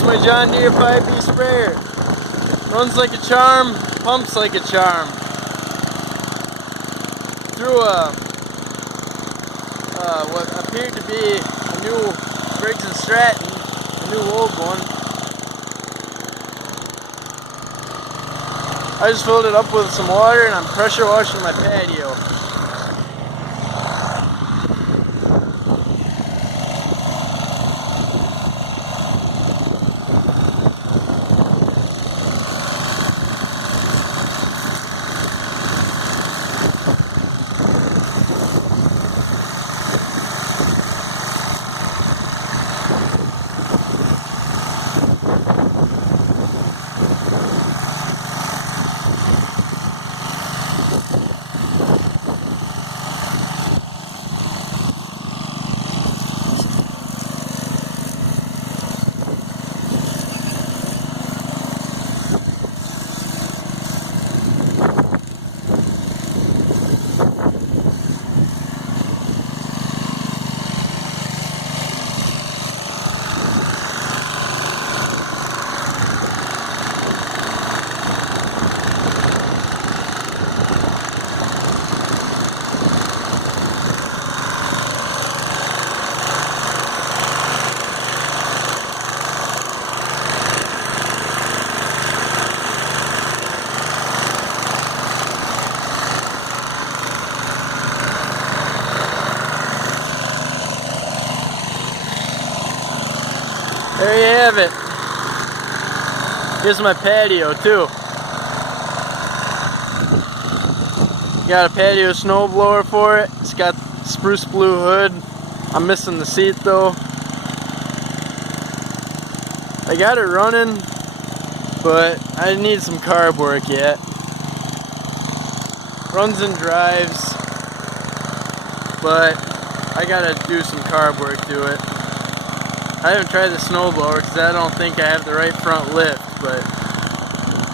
Here's my John Deere 5B sprayer. Runs like a charm, pumps like a charm. Through what appeared to be a new Briggs & Stratton, a new old one. I just filled it up with some water and I'm pressure washing my patio. There you have it. Here's my patio too. Got a patio snowblower for it. It's got spruce blue hood. I'm missing the seat though. I got it running, but I need some carb work yet. Runs and drives, but I gotta do some carb work to it. I haven't tried the snowblower because I don't think I have the right front lift, but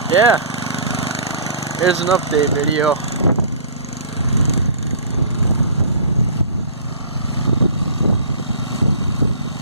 yeah, here's an update video.